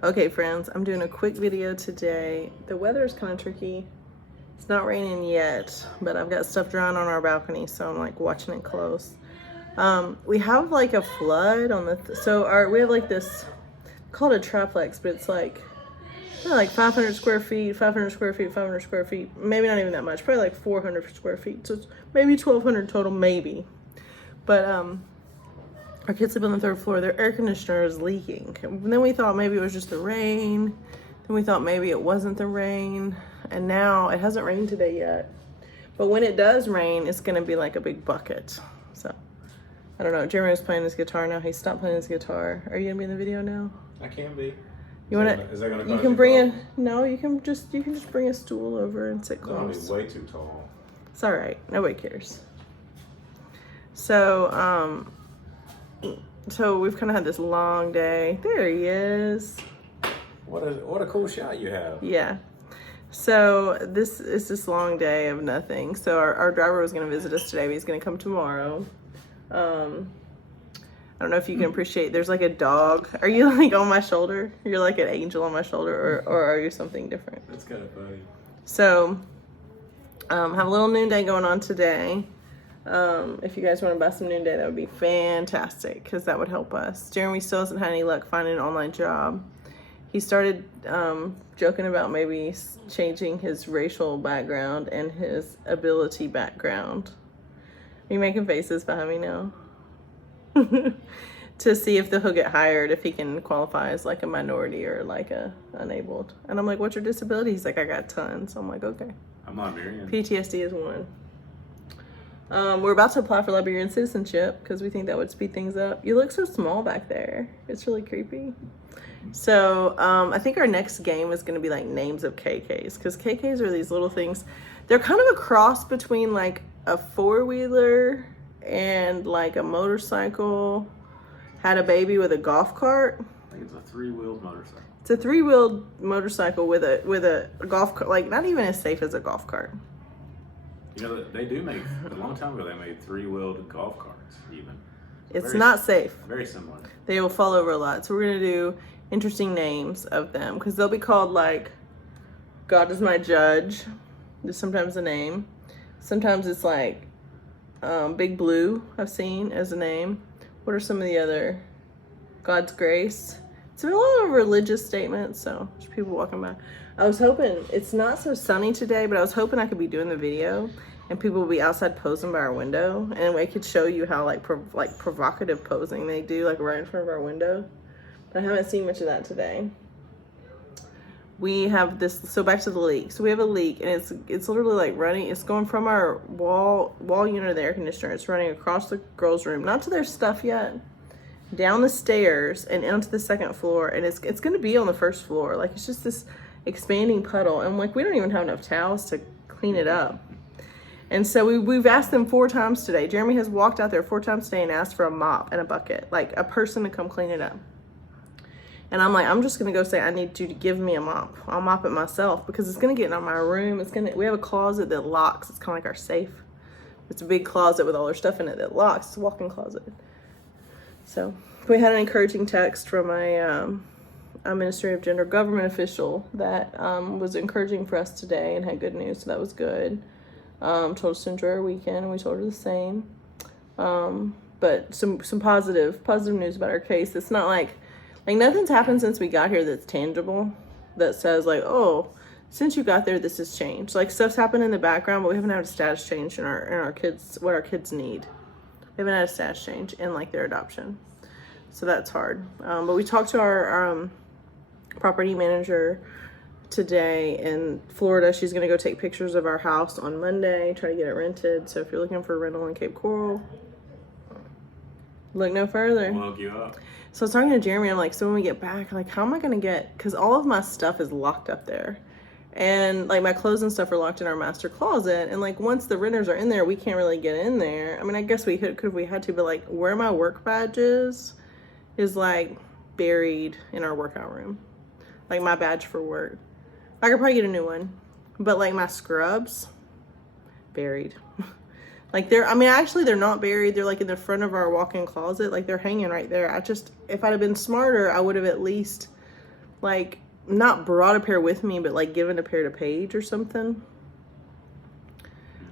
Okay, friends, I'm doing a quick video today. The weather is kind of tricky. It's not raining yet, but I've got stuff drying on our balcony, so I'm like watching it close. We have like a flood on the, we have like this, called a triplex, but it's like, like 500 square feet, 500 square feet, 500 square feet, maybe not even that much, probably like 400 square feet. So it's maybe 1,200 total, maybe. But our kids live on the third floor. Their air conditioner is leaking. And then we thought maybe it was just the rain. Then we thought maybe it wasn't the rain. And now it hasn't rained today yet. But when it does rain, it's gonna be like a big bucket. So, I don't know. Jeremy was playing his guitar now. He stopped playing his guitar. Are you gonna be in the video now? I can be. You wanna? Is that gonna? You can bring a. No, you can just bring a stool over and sit close. It's way too tall. It's all right. Nobody cares. So so we've kind of had this long day. There he is. What a cool shot you have. Yeah. So this is this long day of nothing. So our driver was going to visit us today, but he's going to come tomorrow. I don't know if you can appreciate, there's like a dog. Are you like on my shoulder? You're like an angel on my shoulder, or are you something different? That's kind of funny. So have a little noonday going on today. If you guys want to buy some noonday, that would be fantastic, because that would help us. Jeremy still hasn't had any luck finding an online job. He started joking about maybe changing his racial background and his ability background. Are you making faces behind me now? To see if he'll get hired, if he can qualify as like a minority or like a unabled. And I'm like, what's your disability? He's like, I got tons. So I'm like, okay. I'm Liberian. PTSD is one. We're about to apply for Liberian citizenship because we think that would speed things up. You look so small back there. It's really creepy. So I think our next game is going to be like names of KKs, because KKs are these little things. They're kind of a cross between like a four-wheeler and like a motorcycle had a baby with a golf cart. I think it's a three-wheeled motorcycle. It's a three-wheeled motorcycle with a golf cart, like not even as safe as a golf cart. You know, they do make, a long time ago, they made three-wheeled golf carts, even. It's not safe. Very similar. They will fall over a lot. So we're going to do interesting names of them, because they'll be called like God is my judge. There's sometimes a name. Sometimes it's like Big Blue, I've seen as a name. What are some of the other? God's grace. It's a lot of religious statements, so there's people walking by. I was hoping, it's not so sunny today, but I was hoping I could be doing the video and people would be outside posing by our window, and I could show you how like provocative posing they do, like right in front of our window. But I haven't seen much of that today. We have this, so back to the leak. So we have a leak, and it's literally like running, it's going from our wall unit of the air conditioner. It's running across the girls' room, not to their stuff yet, down the stairs and onto the second floor, and it's gonna be on the first floor. Like, it's just this expanding puddle, and like we don't even have enough towels to clean it up. And so we've asked them 4 times today. Jeremy has walked out there 4 times today and asked for a mop and a bucket, like a person to come clean it up. And I'm like, I'm just gonna go say, I need you to give me a mop. I'll mop it myself, because it's gonna get in my room. We have a closet that locks. It's kind of like our safe. It's a big closet with all our stuff in it that locks. It's a walk-in closet. So we had an encouraging text from a Ministry of Gender government official that was encouraging for us today and had good news. So that was good. Told us to enjoy our weekend, and we told her the same. But some positive news about our case. It's not like nothing's happened since we got here that's tangible, that says like, oh, since you got there, this has changed. Like, stuff's happened in the background, but we haven't had a status change in our kids, what our kids need. We haven't had a status change in like their adoption. So that's hard. But we talked to our property manager today in Florida. She's gonna go take pictures of our house on Monday, try to get it rented. So if you're looking for a rental in Cape Coral, look no further. We'll hook you up. So I was talking to Jeremy, I'm like, so when we get back, like, how am I gonna get, because all of my stuff is locked up there. And like my clothes and stuff are locked in our master closet. And like once the renters are in there, we can't really get in there. I mean, I guess we could if we had to, but like where my work badge is like buried in our workout room. Like my badge for work. I could probably get a new one. But like my scrubs, buried. Like actually they're not buried. They're like in the front of our walk-in closet. Like they're hanging right there. If I'd have been smarter, I would have at least like, not brought a pair with me, but like given a pair to Paige or something.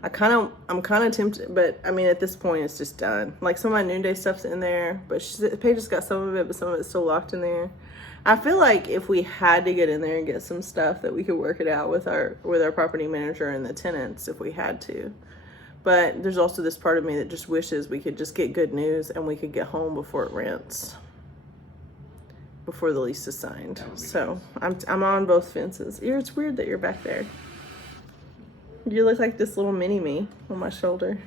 I'm kind of tempted, but I mean, at this point, it's just done. Like, some of my noonday stuff's in there, but Paige just got some of it, but some of it's still locked in there. I feel like if we had to get in there and get some stuff, that we could work it out with our property manager and the tenants if we had to. But there's also this part of me that just wishes we could just get good news and we could get home before it rents, before the lease is signed. So nice. I'm on both fences. It's weird that you're back there. You look like this little mini me on my shoulder.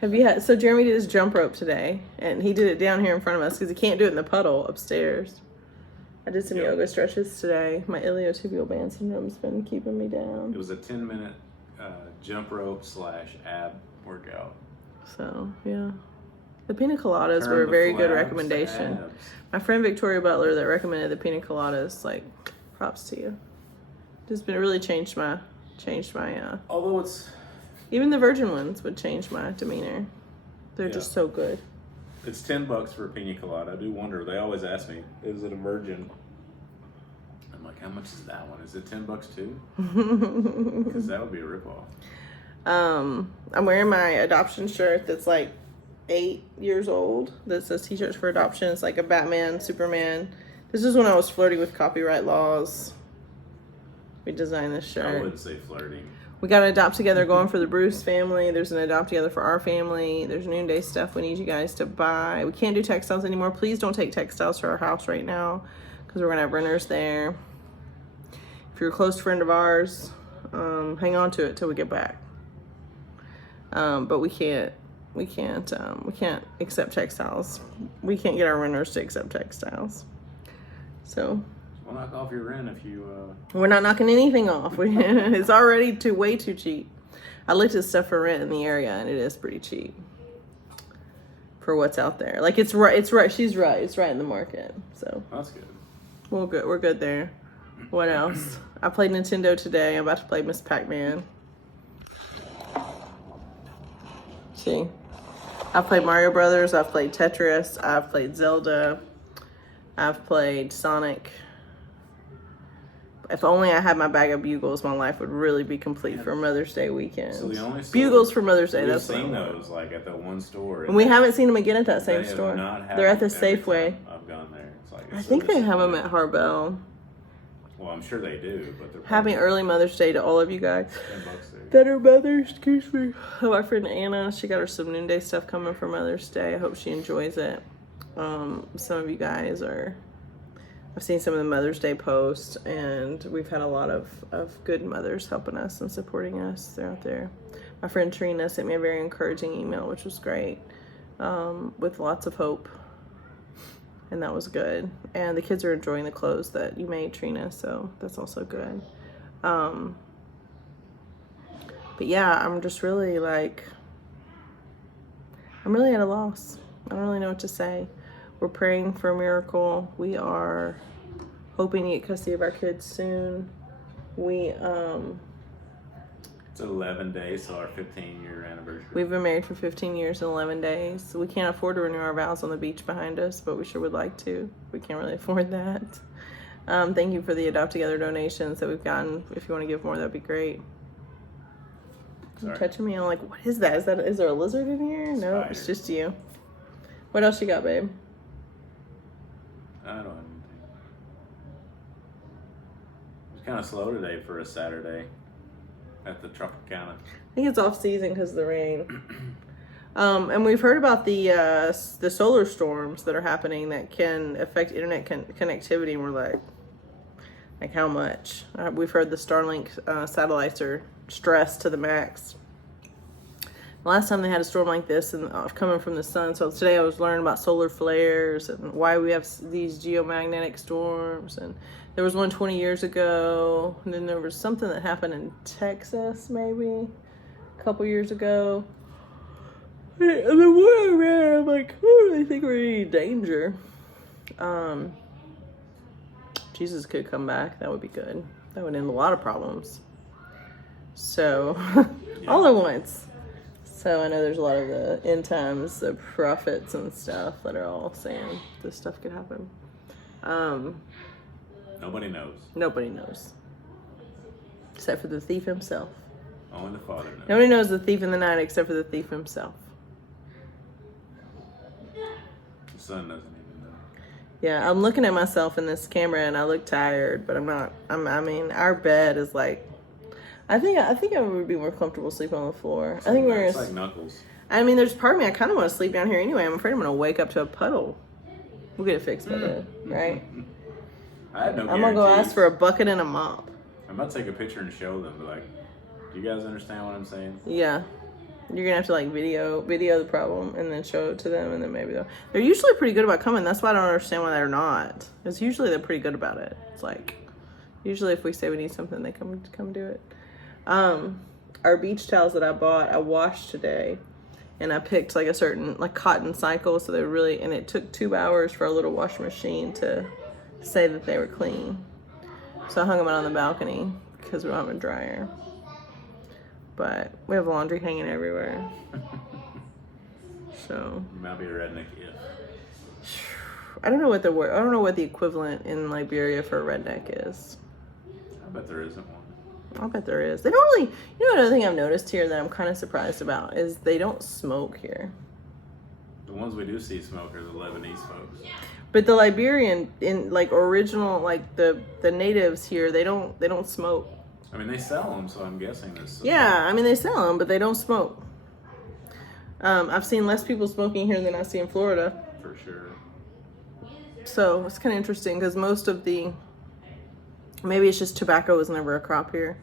So Jeremy did his jump rope today, and he did it down here in front of us because he can't do it in the puddle upstairs. I did some yoga stretches today. My iliotibial band syndrome's been keeping me down. It was a 10-minute jump rope / ab workout. So, yeah. The pina coladas were a very good recommendation. My friend Victoria Butler that recommended the pina coladas, like, props to you. Just been really changed my although it's even the virgin ones would change my demeanor. They're just so good. It's $10 for a pina colada. I do wonder, they always ask me, is it a virgin? I'm like, how much is that one? Is it $10 too? Because that would be a ripoff. I'm wearing my adoption shirt that's like 8 years old that says T-shirts for adoption. It's like a Batman, Superman. This is when I was flirting with copyright laws. We designed this shirt. I wouldn't say flirting. We got an adopt together going for the Bruce family. There's an adopt together for our family. There's noonday stuff we need you guys to buy. We can't do textiles anymore. Please don't take textiles to our house right now because we're gonna have renters there. If you're a close friend of ours, hang on to it till we get back. But we can't accept textiles. We can't get our renters to accept textiles. So. We'll knock off your rent if you... We're not knocking anything off. It's already way too cheap. I looked at stuff for rent in the area, and it is pretty cheap for what's out there. Like, it's right. She's right. It's right in the market. So that's good. We're good there. What else? I played Nintendo today. I'm about to play Miss Pac-Man. See, I've played Mario Brothers. I've played Tetris. I've played Zelda. I've played Sonic. If only I had my bag of bugles, my life would really be complete for Mother's Day weekend. So the only bugles for Mother's Day. That's seen those like at the one store, and we haven't seen them again at that same store. They're at the Safeway. I've gone there. It's like I think they have them at Harbell. Well, I'm sure they do, but they're happy early Mother's Day to all of you guys that are mothers. Excuse me. Oh, my friend Anna, she got her some noonday stuff coming for Mother's Day. I hope she enjoys it. Some of you guys are. I've seen some of the Mother's Day posts, and we've had a lot of good mothers helping us and supporting us. They're out there. My friend Trina sent me a very encouraging email, which was great, with lots of hope, and that was good. And the kids are enjoying the clothes that you made, Trina, so that's also good. But yeah, I'm just really I'm really at a loss. I don't really know what to say. We're praying for a miracle. We are hoping to get custody of our kids soon. It's 11 days, so our 15-year anniversary. We've been married for 15 years and 11 days. So we can't afford to renew our vows on the beach behind us, but we sure would like to. We can't really afford that. Thank you for the Adopt Together donations that we've gotten. If you want to give more, that'd be great. You're touching me. I'm like, what is that? Is there a lizard in here? No, it's just you. What else you got, babe? I don't have anything. It was kind of slow today for a Saturday at the Tropicana. I think it's off season because of the rain. And we've heard about the solar storms that are happening that can affect internet connectivity, and we're like how much? We've heard the Starlink satellites are stressed to the max. The last time they had a storm like this and coming from the sun. So today I was learning about solar flares and why we have these geomagnetic storms. And there was one 20 years ago. And then there was something that happened in Texas maybe a couple years ago. And the more I read, I'm like, I think we're in danger. Jesus could come back. That would be good. That would end a lot of problems. So, all at once. So I know there's a lot of the end times, the prophets and stuff that are all saying this stuff could happen. Nobody knows. Nobody knows. Except for the thief himself. Only the Father knows. Nobody knows the thief in the night except for the thief himself. The Son doesn't even know. Yeah, I'm looking at myself in this camera and I look tired, but I'm not. I mean, our bed is like. I think I would be more comfortable sleeping on the floor. I think It's like Knuckles. I mean, there's part of me I kind of want to sleep down here anyway. I'm afraid I'm gonna wake up to a puddle. We'll get it fixed by then, right? I had no I'm gonna go guarantees. ask for a bucket and a mop. I'm about to take a picture and show them. But like, do you guys understand what I'm saying? Yeah. You're gonna have to like video the problem and then show it to them, and then maybe they're usually pretty good about coming. That's why I don't understand why they're not. Because usually they're pretty good about it. It's like usually if we say we need something, they come do it. Our beach towels that I bought, I washed today, and I picked like a certain like cotton cycle, so they're really, and it took 2 hours for a little washing machine to say that they were clean. So I hung them out on the balcony because we don't have a dryer. But we have laundry hanging everywhere. So You might be a redneck if. I don't know what the word. I don't know what the equivalent in Liberia for a redneck is. I bet there isn't one. I'll bet there is. They don't really. You know, another thing I've noticed here that I'm kind of surprised about is they don't smoke here. The ones we do see smoke are the Lebanese folks. But the Liberian, in like original, like the natives here, they don't smoke. I mean, they sell them, so I'm guessing this. Yeah, I mean they sell them, but they don't smoke. I've seen less people smoking here than I see in Florida. For sure. So it's kind of interesting because most of maybe it's just tobacco was never a crop here.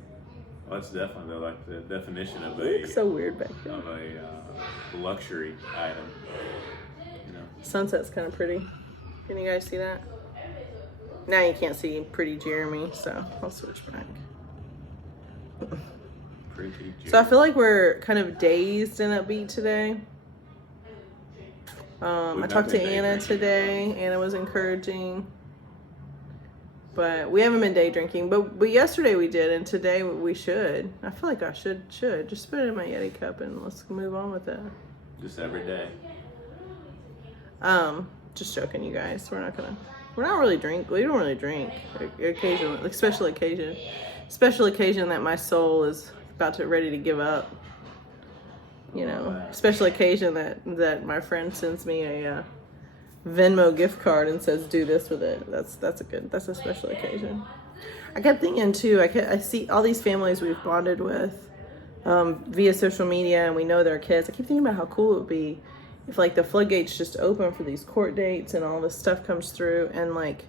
Well, that's definitely like the definition of It looks so weird back here. of a luxury item. You know. Sunset's kind of pretty. Can you guys see that? Now you can't see pretty Jeremy, so I'll switch back. Pretty. So I feel like we're kind of dazed and upbeat today. I talked to Anna today. Anna was encouraging. But we haven't been day drinking. But yesterday we did, and today we should. I feel like I should. Just put it in my Yeti cup and let's move on with it. Just every day. Just joking, you guys. We're not really drink. We don't really drink. Occasionally, like special occasion. Special occasion that my soul is ready to give up. You know, special occasion that my friend sends me a Venmo gift card and says, "Do this with it." That's a special occasion. I kept thinking too. I see all these families we've bonded with via social media, and we know their kids. I keep thinking about how cool it would be if like the floodgates just open for these court dates and all this stuff comes through, and like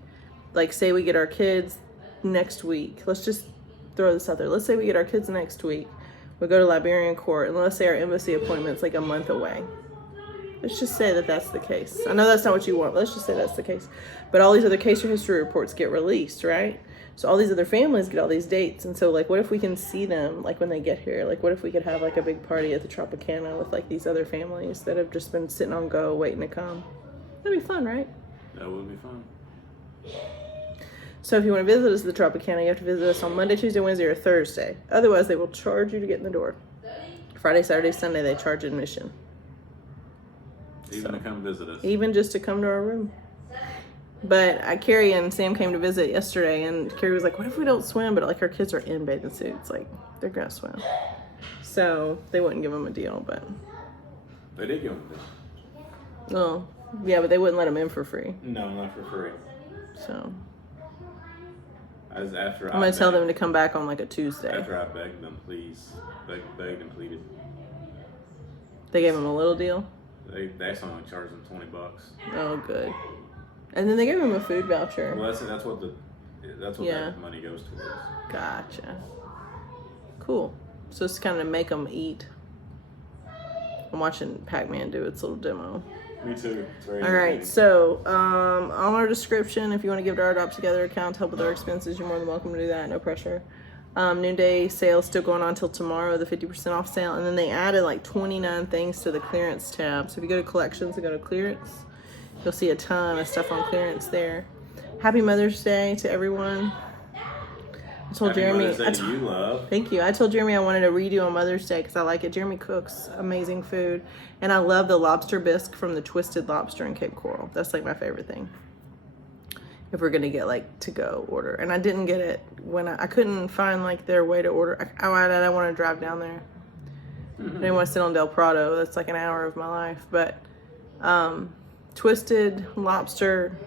say we get our kids next week. Let's just throw this out there. Let's say we get our kids next week. We go to Liberian court, and let's say our embassy appointment's like a month away. Let's just say that that's the case. I know that's not what you want, but let's just say that's the case. But all these other case history reports get released, right? So all these other families get all these dates. And so like, what if we can see them like when they get here? Like, what if we could have like a big party at the Tropicana with like these other families that have just been sitting on go waiting to come? That'd be fun, right? That would be fun. So if you want to visit us at the Tropicana, you have to visit us on Monday, Tuesday, Wednesday, or Thursday. Otherwise, they will charge you to get in the door. Friday, Saturday, Sunday, they charge admission. Even to come visit us. Even just to come to our room. But Carrie and Sam came to visit yesterday, and Carrie was like, what if we don't swim? But like her kids are in bathing suits. Like, they're going to swim. So they wouldn't give them a deal, but... They did give them a deal. Oh, yeah, but they wouldn't let them in for free. No, not for free. So... As after I'm going to tell them to come back on like a Tuesday. After I begged them, please. Begged and pleaded. They gave them a little deal? They actually only charged them $20. Oh, good. And then they gave him a food voucher. Well, that's what that money goes towards. Gotcha. Cool. So it's kind of make them eat. I'm watching Pac-Man do its little demo. Me too. All right. So on our description, if you want to give to our Adopt Together account to help with our expenses, you're more than welcome to do that. No pressure. Noonday sale still going on till tomorrow, the 50% off sale. And then they added like 29 things to the clearance tab. So if you go to collections and go to clearance, you'll see a ton of stuff on clearance there. Happy Mother's Day to everyone. I told Jeremy. Mother's Day to you, love. Thank you. I told Jeremy I wanted to redo on Mother's Day because I like it. Jeremy cooks amazing food. And I love the lobster bisque from the Twisted Lobster in Cape Coral. That's like my favorite thing. if we're gonna get like to go order. And I didn't get it when I couldn't find like their way to order. I don't want to drive down there. I didn't want to sit on Del Prado. That's like an hour of my life. But twisted lobster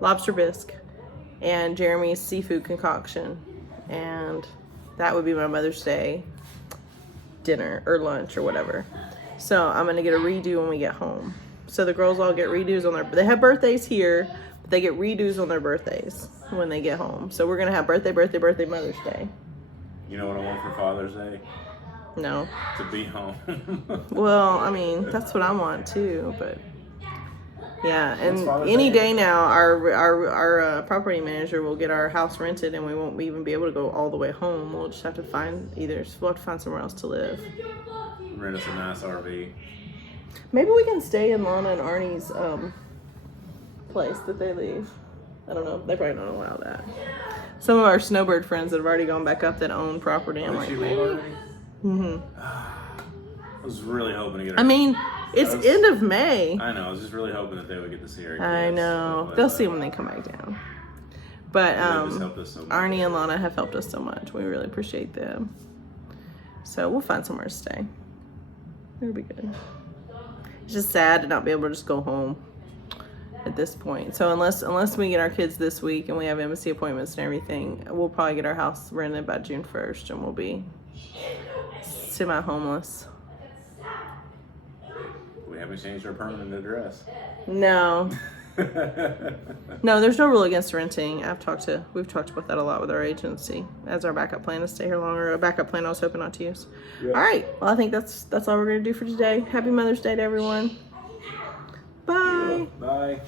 bisque and Jeremy's seafood concoction, and that would be my Mother's Day dinner or lunch or whatever. So I'm gonna get a redo when we get home. So the girls all get redos on they have birthdays here, but they get redos on their birthdays when they get home. So we're gonna have birthday, Mother's Day. You know what I want for Father's Day? No. To be home. Well, I mean, that's what I want too, but yeah. And Father's any Day? day now, our property manager will get our house rented, and we won't even be able to go all the way home. We'll just have to find somewhere else to live. Rent us a nice RV. Maybe we can stay in Lana and Arnie's place that they leave. I don't know. They probably don't allow that. Some of our snowbird friends that have already gone back up that own property. I'm Did like, she leave already? mm-hmm. I was really hoping to get her. I mean, it's end of May. I know. I was just really hoping that they would get to see her. I know. They'll see when they come back down. But They just helped us so much. Arnie and Lana have helped us so much. We really appreciate them. So we'll find somewhere to stay. It'll be good. It's just sad to not be able to just go home at this point. So unless we get our kids this week and we have embassy appointments and everything, we'll probably get our house rented by June 1st and we'll be semi-homeless. We haven't changed our permanent address. No. No, there's no rule against renting. We've talked about that a lot with our agency as our backup plan to stay here longer. A backup plan I was hoping not to use. Yeah. All right. Well, I think that's all we're gonna do for today. Happy Mother's Day to everyone. Bye. Bye.